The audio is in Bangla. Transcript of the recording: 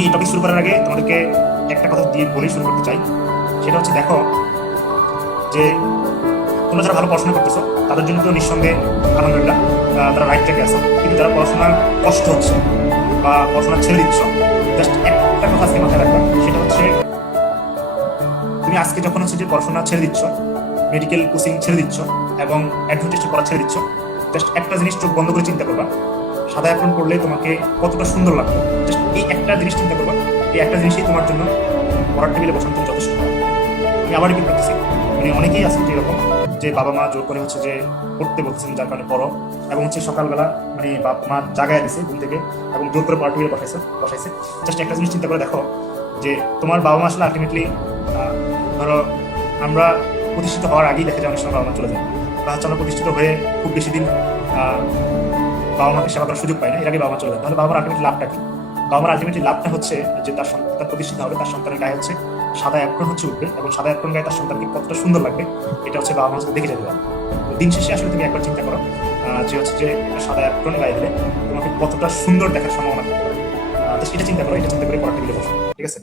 আমি টপিক শুরু করার আগে তোমাদেরকে একটা কথা দিয়ে বলে শুরু করতে চাই। সেটা হচ্ছে, দেখো যে তোমরা যারা ভালো পড়াশোনা করতেছো তাদের জন্য তো নিঃসন্দেহে আলহামদুলিল্লাহ, তারা রাইট ট্র্যাকে আসো। কিন্তু যারা পড়াশোনার কষ্ট হচ্ছে বা পড়াশোনা ছেড়ে দিচ্ছ, জাস্ট একটা কথা আজকে মাথায় রাখবা। সেটা হচ্ছে, তুমি আজকে যখন হচ্ছে যে পড়াশোনা ছেড়ে দিচ্ছ, মেডিকেল কোচিং ছেড়ে দিচ্ছ এবং অ্যাডভেন্টেজ পড়া ছেড়ে দিচ্ছ, জাস্ট একটা জিনিস চোখ বন্ধ করে চিন্তা করবা, সাদা অ্যাপ্রন পড়লে তোমাকে কতটা সুন্দর লাগবে। জাস্ট এই একটা জিনিস চিন্তা করবা, এই একটা জিনিসই তোমার জন্য পড়ার টেবিলে বসানো তুমি যথেষ্ট হবে। আমি আবার রিপিট করতেছি, মানে অনেকেই আছে যে এরকম, যে বাবা মা জোর করে হচ্ছে যে পড়তে বলতেছেন, যার কারণে পড়ো, এবং হচ্ছে সকালবেলা মানে বাবা মা জাগায় দিছে ঘুম থেকে এবং জোর করে পড়ার টেবিলে বসাইছে। জাস্ট একটা জিনিস চিন্তা করে দেখো, যে তোমার বাবা মা আসলে আলটিমেটলি, ধরো আমরা প্রতিষ্ঠিত হওয়ার আগেই দেখা যায় অনেক সময় বাবা মা চলে যায়, বা হচ্ছে আমরা প্রতিষ্ঠিত হয়ে খুব বেশি দিন বাবা মাকে সেবা করার সুযোগ পাই না, এর আগে বাবা মা চলে যায়। তাহলে বাবা মার আলটিমেটলি লাভটা কি? বাবা মার আলটিমেটলি লাভটা হচ্ছে যে তার সন্তান প্রতিষ্ঠিত হবে, তার সন্তানের গায়ে হচ্ছে সাদা অ্যাপ্রন হচ্ছে উঠবে, এবং সাদা অ্যাপ্রন গায়ে তার সন্তানকে কতটা সুন্দর লাগবে এটা হচ্ছে বাবা মা হচ্ছে দেখে যেতে পারে। তো দিন শেষে আসলে তুমি একবার চিন্তা করো, যে হচ্ছে যে একটা সাদা অ্যাপ্রন গায়ে দিলে তোমাকে কতটা সুন্দর দেখার সম্ভাবনা থাকতে পারে। তো সেটা চিন্তা করো, এটা চিন্তা করে পড়ার টেবিলে বসো, ঠিক আছে?